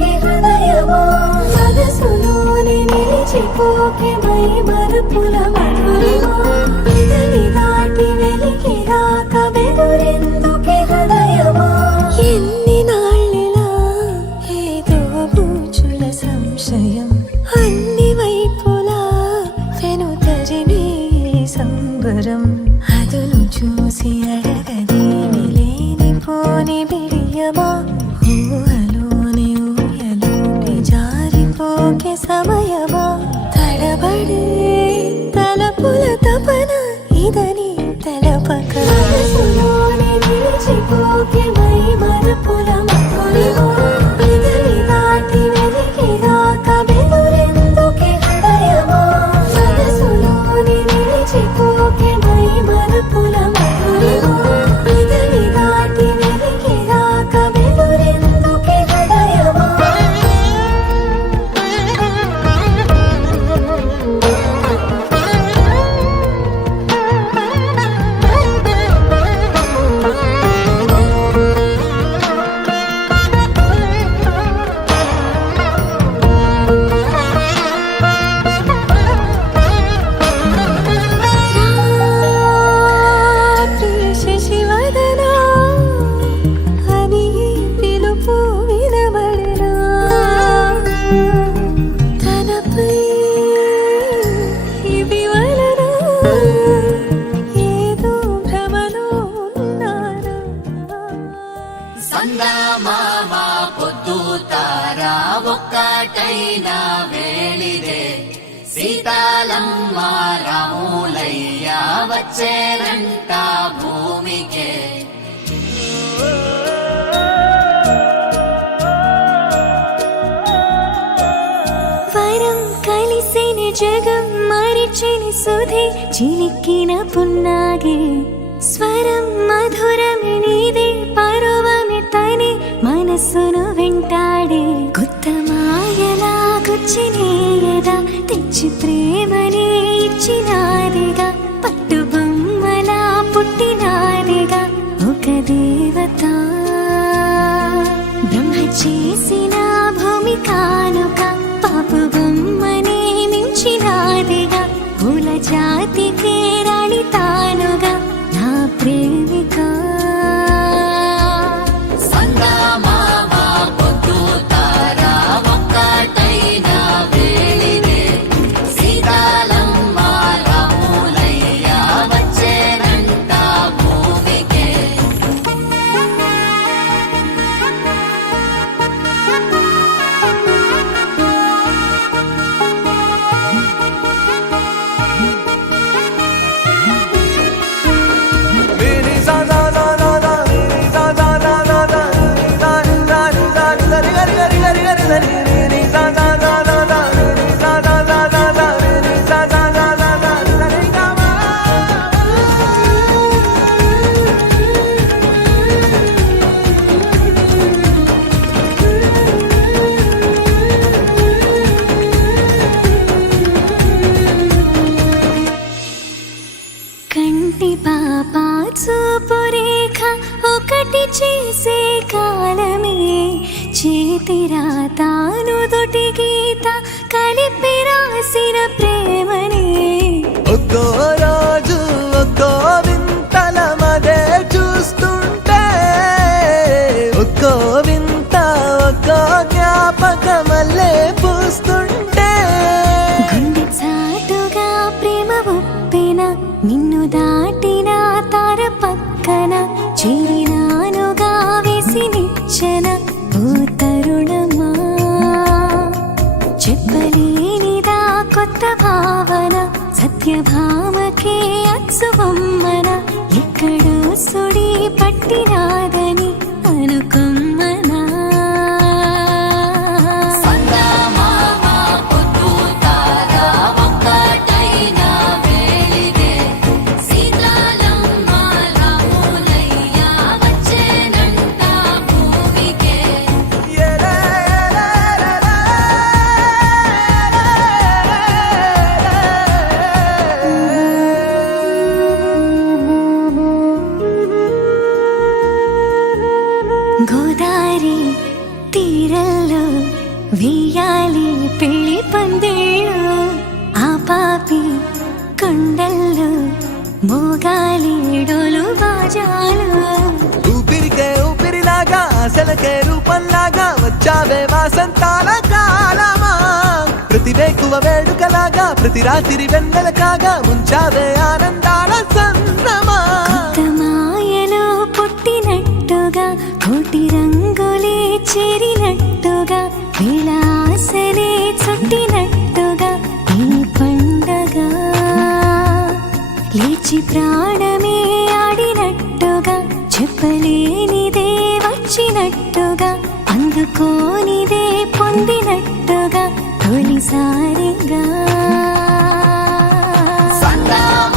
నిలిచిపోకే హృదయమా మనసులోని నిలిచిపోకే మై మరుపుల మధురిమా పెదవి దాటి వెలికి రాక బెదురెందుకే హృదయమా ఎన్ని నాళ్ళిలా ఏదో బూచుల సంశయం అన్ని వైపులా వెనుతరిని సంబరం అదును చూసి అడగదేమి లేనిపోని బిడియమా ఊహలోని ఊయలోని జారిపోకే సమయమా తడబడే తలపుల తపన ఇదని తలపక మనసులోని నిలిచిపోకే మై మరుపుల మధురిమా పెదవి దాటి వెలికి రాక బెదురెందుకే హృదయమా మనసులోని నిలిచిపోకే మై మరుపుల మధురిమా పెదవి దాటి వెలికి రాక బెదురెందుకే హృదయమా శశివదనా అని పిలుపు వినబడనా తనపై ఇవి వలనా ఏదో భ్రమలో ఉన్నానా సందమామ పొద్దు తారా ఒక్కటైన వేళిదే సీతాలమ్మ రాములయ్య వచ్చేనంట భూమికే వరం కలిసిన జగం మరిచిని సుధే చిలిక్కిన పున్నాగే స్వరం మధురమి నీదే పరువమి తనే మనస్సును వెంటాడే కొత్త మాయలా గుచ్చినేయదా తెచ్చి ప్రేమనే ఇచ్చినాదిగా పట్టు బొమ్మలా పుట్టినాదిగా ఒక దేవత బ్రహ్మ చేసిన భూమి కానుక పాపు బొమ్మనే మించినాదిగా పూల జాతికే రాణి తానుగా నా ప్రేమిక సందమామ పొద్దు తారా ఒక్కటైన వేళిదే సీతాలమ్మ రాములయ్య వచ్చేనంట భూమికే కంటి పాపా చూపు రేఖ ఒకటి చేసే కాలమే చేతి రాతాను దొటి గీత కలిపి రాసిన ప్రేమనే ఒక్కో రోజు ఒక్కో వింతల మదే చూస్తుంటే ఒక్కో వింత ఒక్కో జ్ఞాపకమల్లే పూస్తుంటే గుండె చాటుగా ప్రేమ ఒప్పిన నిన్ను దాటిన తార పక్కన చేరినానుగా వేసి నిచ్చెన ఓ తరుణమా చెప్పలేనిదా కొత్త భావన సత్యభామకే అచ్చుబొమ్మన ఎక్కడో సుడి పట్టినాదని అనుకొమ్మనా సందమామ పొద్దు తారా ఒక్కటైన వేళిదే సీతాలమ్మ రాములయ్య వచ్చేనంట భూమికే తీరల్లో వెయ్యాలి పెళ్లి పందిళ్ళు ఆ పాపి కొండల్లో మోగాలి డోలు బాజాలు ఊపిరికే ఊపిరిలాగా అసలకే రూపంలాగా వచ్చావే వాసంతాల కాలమా ప్రతి వేకువ వేడుకలాగా ప్రతి రాత్రి వెన్నెల కాగా ముంచావే ఆనందాల సంద్రమా మాయలో పుట్టినట్టుగా కోటి రంగులే చేరినట్టుగా విలాసలే చుట్టినట్టుగా ఈ పండగ లేచి ప్రాణమే ఆడినట్టుగా చెప్పలేనిదే వచ్చినట్టుగా అందుకోనిదే పొందినట్టుగా తొలిసారిగా సంగమామ